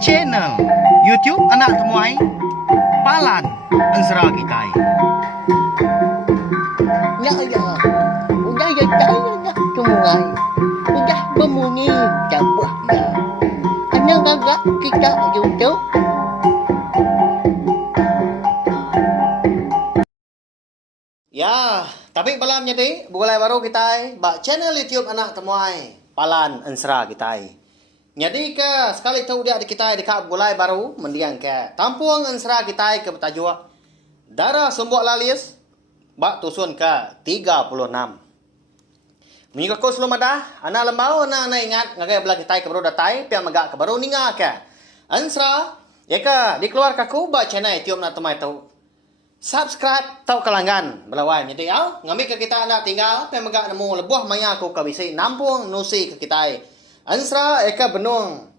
Channel YouTube Anak Temuai Palan Ensera Kitai. Ya ya, udah ya saya dah temuai, udah berbunyi cabut ya. Ana gagak kita YouTube. Ya, tapi malam jadi mulai baru kita bak channel YouTube Anak Temuai Palan Ensera Kitai. Jadi ke sekali tahu dia di kita dekat mulai baru mendiang ke Tampuang Ensera Kitai ke Betajua. Darah Sumbok Lalis bak tusun ke 36. Menyika ko sebelum ada anak lembau anak ingat ngagai belah kita ke baru datai pian magak ke baru ninga ke. Ensera ya ke dikeluar kaku bak channel YouTube Anak Temuai tahu. Subscribe tau kalangan belawai jadi au ngambil ke kita nak tinggal pe megak nemu lebuh maya aku ke bisi nampung nusi ke kita Ensera eka benung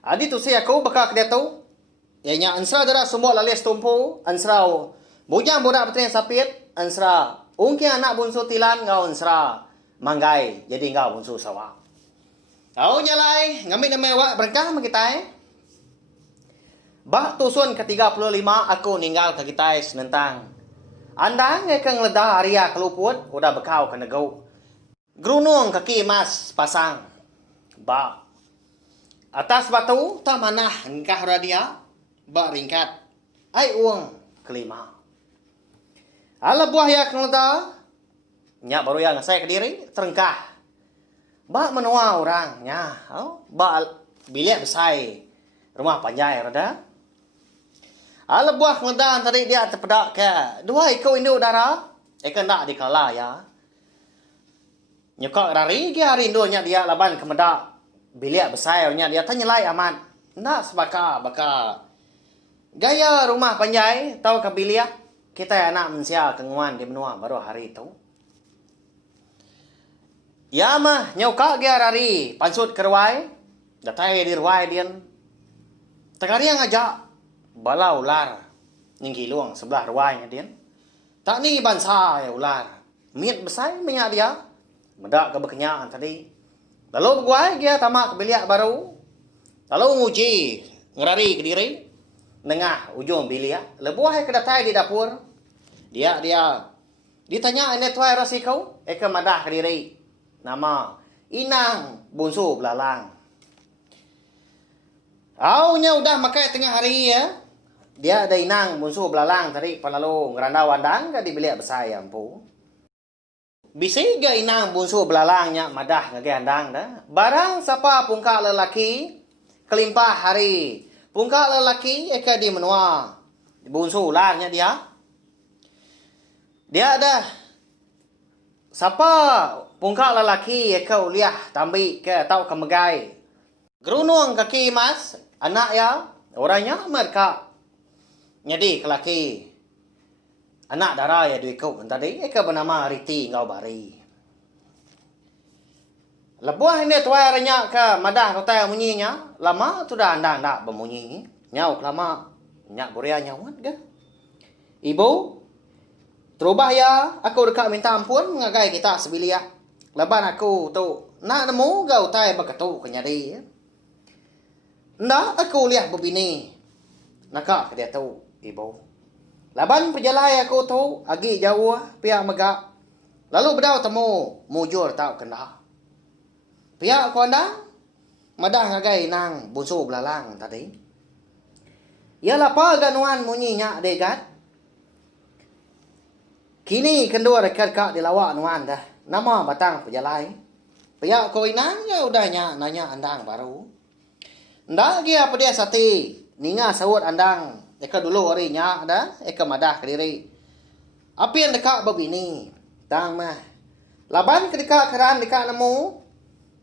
adi tu si aku bakal ke dia tu ya nya Ensera dara semua lalis tumpu Ensera bujang budak betul sapit Ensera ungki anak bunsu tilan ngau Ensera manggai jadi ngau bunsu sawa au nyalai ngambil nama wak berkah kita Bak tusun ke-35 aku ninggal ke kita senentang. Andang ekang ledah Arya keluput udah bekau ke negau. Grunung kaki mas pasang. Bak. Atas batu tak manah engkah radia. Bak ringkat. Ai uang kelima. Ala buah ya kang ledah. Nyak baru yang saya ke diri terengkah. Bak menua orang nya. Bak bilik besai. Rumah panjai rada. Ala buah ngedan tadi dia terpedak ke. Dua ikut induk darah. Eka nak dikala ya. Nyekak rari dia hari induknya dia laban kemedak. Bilik besarnya dia tanyalai aman. Nak sebaka baka. Gaya rumah panjai tahu ke bilik. Kita anak mensia kenguan di menua baru hari itu. Ya mah nyokak dia rari pansut kerwai. Datai di ruai dia. Tegari yang ngajak. Bala ular nyinggi luang sebelah ruainya dia. Tak ni bansa ya ular. Miat besar minyak dia. Medak ke berkenyaan tadi. Lalu berguai dia tamak ke bilik baru. Lalu nguji ngerari ke diri. Nengah ujung bilik. Lebuah ke datai di dapur. Dia ditanya ini tuai rasi kau. Eka madah ke diri. Nama Inang Bunsu Belalang. Aunya udah makai tengah hari ya. Dia ada inang bunsu belalang tadi palalu ngeranda wandang ke di bilik besar ya ampu. Bisi ga inang bunsu belalangnya madah ngage andang dah. Barang siapa pungka lelaki kelimpah hari. Pungka lelaki eka di menua. Bunsu ularnya dia. Dia ada siapa pungka lelaki eka uliah tambi ke tau kemegai. Gerunung kaki mas anak ya orangnya mereka. Jadi kelaki anak darah ya duit kau tadi eka bernama Riti ngau bari. Lebuah ini tuai renyak ke madah rotai munyinya lama tu dah andang dak bermunyi nyau lama nyak buria nyawat ke. Ibu terubah ya aku dekat minta ampun mengagai kita sebilia. Leban aku tu nak nemu gau tai berketu ke nyari. Ndak aku lihat berbini. Nakak ke dia tu. Ibu. Laban perjalai aku tu agi jauh pihak megak. Lalu bedau temu mujur tau kena. Pihak aku andang madah ngagai nang bunsu belalang tadi. Ialah apa ganuan munyinya dekat. Kini kendua dekat kak dilawak nuan dah. Nama batang perjalai. Pihak aku inang ya udahnya nanya andang baru. Ndak dia apa dia sati. Ninga sawut andang. Eka dulu harinya ada, eka madah ke diri. Apa yang dekat begini? Tang mah. Laban ke dekat keran dekat nemu.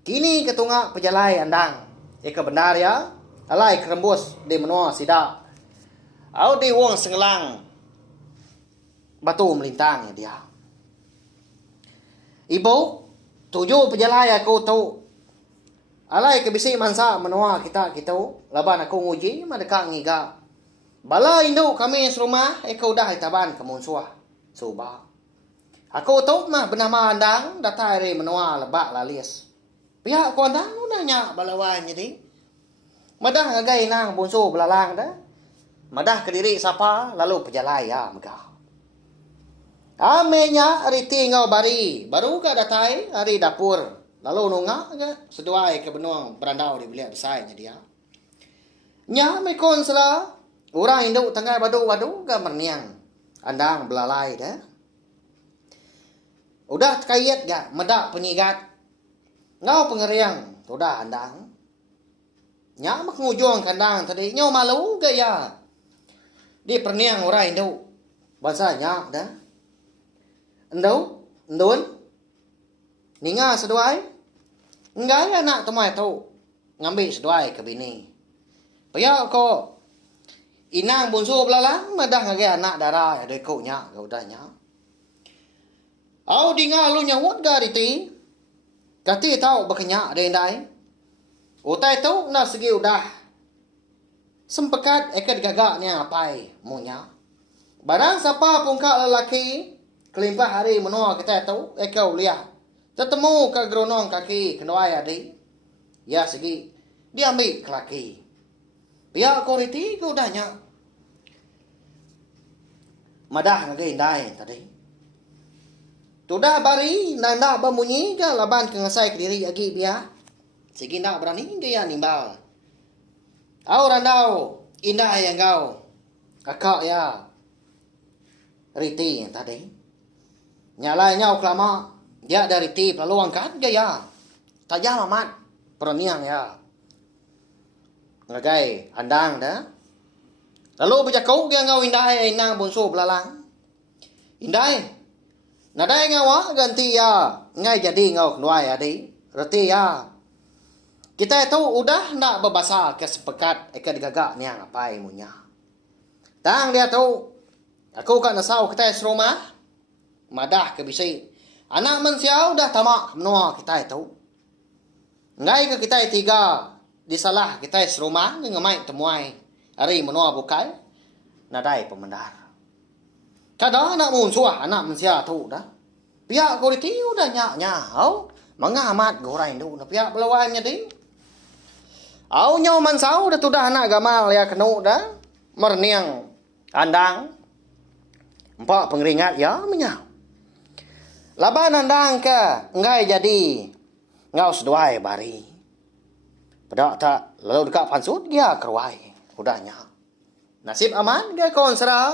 Kini ketungak pejalai andang. Eka benar ya. Alai kerembus di menua sidak. Au di wong sengelang. Batu melintang dia. Ibu, tujuh pejalai aku tu. Alai ke bisi mansa menua kita. Laban aku nguji mendekat ngiga. Bala induk kami serumah, eka udah itaban ke munsuah. Subah. Aku tu mah bernama andang, datai menua lebak lalis. Pihak ko andang nanya balawan jadi. Madah ngagai nang bunso belalang dah. Madah kediri sapa lalu pejalai ya megah. Amenya riti ngau bari, baru ka datai hari dapur. Lalu nunga ga seduai ke benuang berandau di belia besai dia. Nya mekon sela urang induk tengah badu-badu ga merniang. Andang belalai dah. Udah kayat ga medak penyigat. Ngau pengeriang, udah andang. Nya mak ngujung kandang tadi nyau malu ga ya. Di perniang urang induk. Bahasanya dah. Endau, endun, ninga seduai, enggak anak temai tahu, ngambil seduai ke bini. Paya ko, inang bunsu belalang, madah ngagai anak darah, ada ikutnya, gaudanya. Au dinga lu nyawut gariti, kati tahu berkenyak ada indai. Utai tahu nak segi udah, sempekat ekad gagak ni apai, munya. Barang siapa pun kak lelaki, kelimpah hari menua kita tahu ekau lihat. Tetemu ke geronong kaki kenuai adik. Ya segi dia ambil ke laki. Pihak koriti ke udahnya. Madah ngagai indai tadi. Tudah bari nanda bemunyi ke laban ke ngasai ke diri agi biar. Segi nak berani dia nimbal. Au randau indah yang kau. Kakak ya. Riti yang tadi. Nyalai nyau kelama. Dia dari tip lalu angkat dia ya. Tajam amat. Perniang ya. Ngagai andang dah. Lalu berjakau dia ngau indai inang bunsu belalang. Indai. Nadai ngawa ganti ya. Ngai jadi ngau kenuai adi. Reti ya. Kita itu udah nak berbahasa kesepekat eka digagak ni yang apa imunya. Tang dia tahu. Aku kan nasau kita serumah. Madah ke bisi. Anak mensiau dah tamak menua kita itu. Ngai ke kita tiga disalah kita serumah ngemai temuai. Hari menua bukai. Nadai pemendar. Kadang anak munsuah anak mensia tu dah. Pihak kuriti udah nyak au mengamat gorai tu. Pihak belawannya ding. Au nyau mansau dah tu dah anak gamal ya kenu dah. Merniang andang. Empat pengeringat ya menyau. Laban andang ke, ngai jadi ngau seduai bari. Pada tak lalu dekat pansut dia keruai. Udahnya. Nasib aman dia kon sera.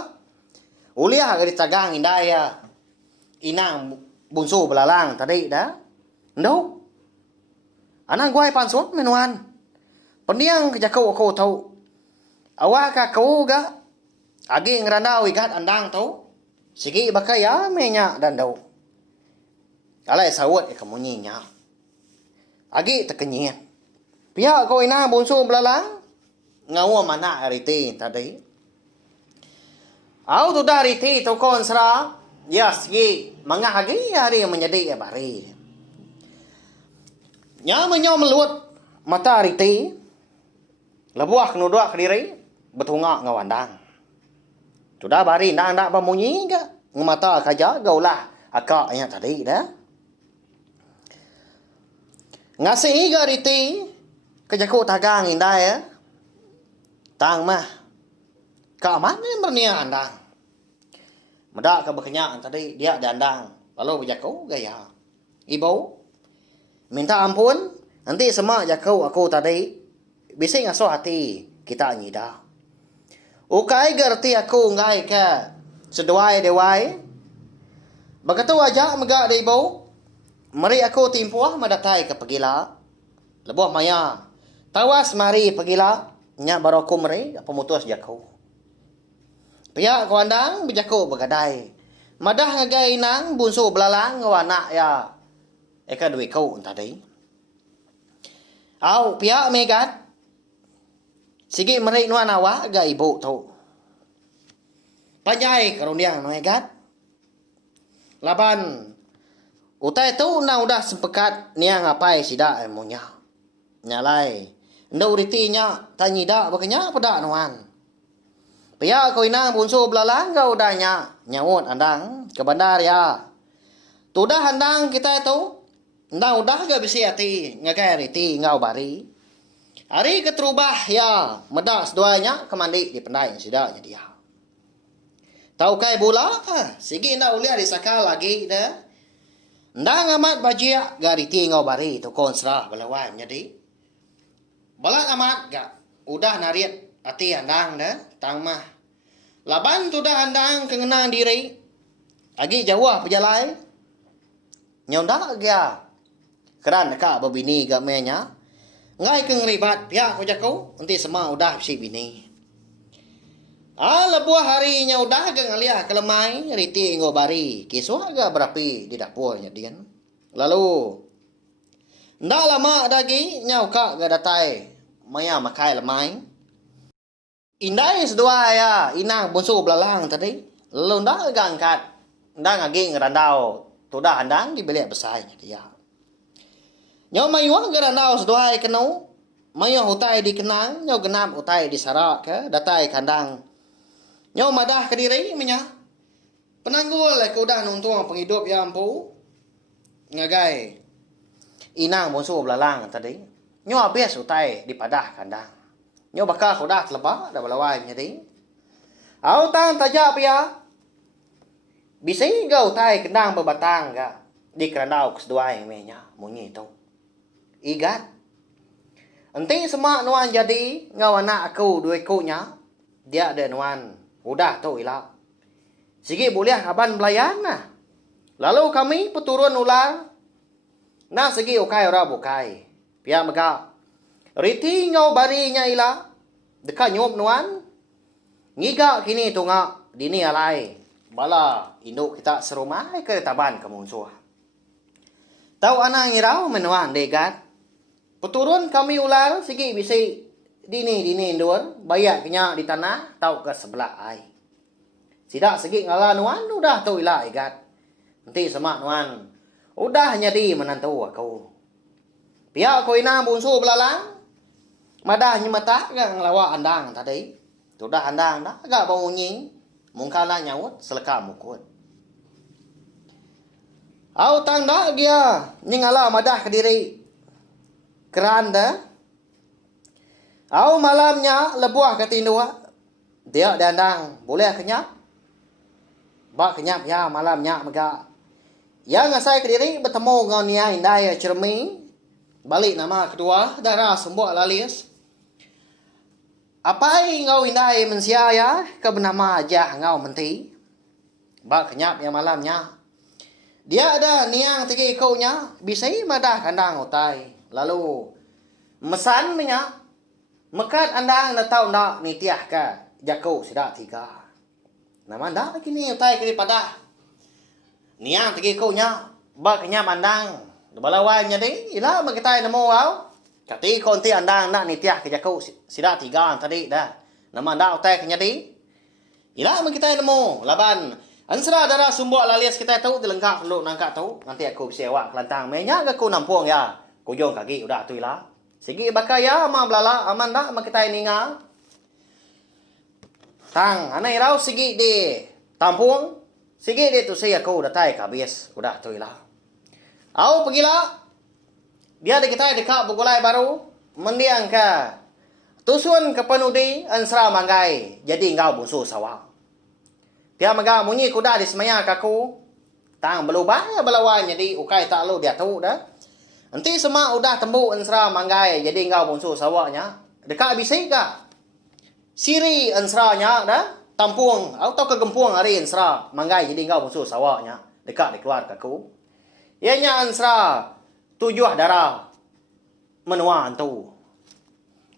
Uliah ke ditagang indai ya. Inang bunsu belalang tadi dah. Ndau. Anang guai pansut menuan. Pendiang kejakau aku tahu. Awak ka kau ga. Agi ngerandau ikat andang tahu. Sigi bakai ya menyak dan dau. Alai sawat kemunyinya. Agi tekenyian. Pihak kau ina bunsu belalang. Ngawa mana ariti tadi. Au tu dari ti tu kon sera. Ya segi mangahagi hari menjadi bari. Nya menyo melut mata ariti. Lebuah kenudua kediri betunga ngawandang. Sudah bari ndak ndak bemunyi ke mata kaja gaulah akaknya tadi dah. Ngasih gariti kejaku tagang indai ya. Tang mah. Ka mana berniang andang. Medak ke berkenyak tadi dia dandang. Lalu berjaku gaya. Ibu minta ampun nanti semua jaku aku tadi bising aso hati kita nyida. Ukai gerti aku ngai ke seduai dewai. Begitu aja megak de ibu. Mari aku timpuah madatai ke pegila. Lebuh maya. Tawas mari pegila. Nya baru aku mari pemutus jaku. Pihak ko andang berjaku begadai. Madah ngagai nang bunsu belalang ngawana ya. Eka duit kau tadi. Au pihak megat. Sigi mari nuan awak ga ibu tu. Pajai karuniang megat. Laban utai tu na udah sepekat niang apai sida emunya. Nyalai. Ndau ritinya tanyida bakanya pada nuan. Pia ko inang bunso belalang ga udahnya nyawut andang ke bandar ya. Tudah andang kita itu Ndang udah ga bisi ati ngagai riti ngau bari. Hari keterubah ya medak seduanya kemandi di pendai sidaknya dia. Tahu kai bola sigi ndak ulia di sakal lagi dah. Ndang amat bajia ga riti ngau bari tu konsra balawai jadi. Balat amat ga udah nariat ati andang dah tang mah. Laban tu dah andang kengenang diri. Agi jawah pejalai. Nyondak ga keran ka babini ga menya. Ngai keng ribat pihak ko jakau nanti semua udah si bini. Lebuah harinya udah ga ngalia kelemai riti ngo bari kiswa ga berapi di dapurnya dian. Lalu ndak lama lagi nyau ka ga datai maya makai lemai. Indai sedua ya inang bonsu belalang tadi. Lalu ndak ga angkat ndak ngagi ngerandau tu dah handang di belik besarnya dia. Nyau mayuang gerandau seduai kenau. Mayuang utai di kenang, nyau genap utai di sarak ke, datai kandang. Nyau madah ke diri menya. Penanggul ke udah nuntung penghidup ya ampu. Ngagai. Inang bonsu belalang tadi. Nyau habis utai di padah kandang. Nyau bakal udah telebak dah balawai jadi. Au tang tajap ya. Bisa ga utai kendang berbatang ga. Di kerandau keseduai menya munyi tu. Igat. Enti semak nuan jadi ngau anak aku dua kunya. Dia ada nuan. Udah tu ilah. Sigi boleh aban belayan nah. Lalu kami peturun ular. Nah segi ukai ora bukai. Pihak mega. Riti ngau barinya ilah. Dekat nyup nuan. Ngiga kini tu ngak. Dini alai. Bala induk kita serumai ke taban kemunsuh. Tahu anak ngirau menuan degat. Peturun kami ular sigi bisi dini ndur bayak kenya di tanah tau ke sebelah ai. Sidak segi ngala nuan udah tu ila igat. Nanti semak nuan udah nyadi menantu aku. Pihak ko ina bunsu belalang. Madah nyemata ga nglawa andang tadi. Tu dah andang dah ga bunyi. Mungkala nyawut seleka mukut. Au tanda dia nyingala madah ke diri. Keranda au malamnya lebuah ke tindua. Dia dandang boleh kenyap. Bak kenyap ya malamnya mega. Yang ngasai ke diri bertemu dengan nia indai cermi. Balik nama kedua darah sembuh lalis. Apai ngau indai mensia ya ke bernama aja ngau menti. Bak kenyap ya malamnya. Dia ada niang tigi kaunya bisa madah kandang utai. Lalu mesan menya mekat andang na tau nak ni tiah ka jakau sidak tiga. Nama ndak kini utai kiri pada. Niang tigi kaunya ba kenya mandang. Balawanya ding ila magitai namo au. Kati konti andang nak ni tiah ka jakau sidak tiga tadi dah. Nama ndak utai kenya di. Ila magitai namo laban ansra darah sumbok lalias kita tahu dilengkap lu nangka tahu nanti aku bisa awak kelantang menya ke ku nampung ya kujong kaki udah tu lah segi bakaya ama belala aman dak ma kita ninga tang anai rau segi di tampung segi di tu saya aku datai kabis udah tu lah au pergilah dia ada kita dekat bugulai baru mendiang ke tusun ke penudi ansra manggai jadi engkau busu sawah. Dia mega munyi kuda di semaya kaku. Tang belubah ya belawanya di ukai tak lu dia tahu dah. Nanti semua udah tembu ensra manggai jadi engkau bonsu sawaknya. Dekat bisik ka. Siri ensranya dah. Tampung atau ke gempuang hari ensra manggai jadi engkau bonsu sawaknya. Dekat di keluar kaku. Ianya ensra tujuh darah menua antu.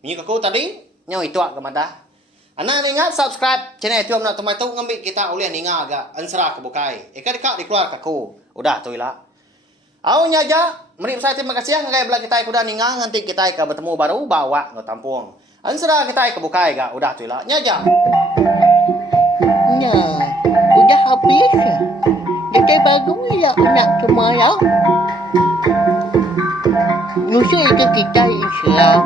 Munyi kaku tadi nyau itu ke madah. Anak ingat subscribe channel Tiom nak temai tu ngambil kita ulian ingat agak ansra ke bukai. Eka dekat dikeluar kaku. Udah tu ilah. Au nyaja, meri saya terima kasih ngagai belah kita kuda ningang nanti kita ke bertemu baru bawa no tampung. Ansra kita ke bukai ga udah tu ilah. Nyaja. Nah, udah habis. Jadi baru ya nak semua ya. Nusa itu kita insya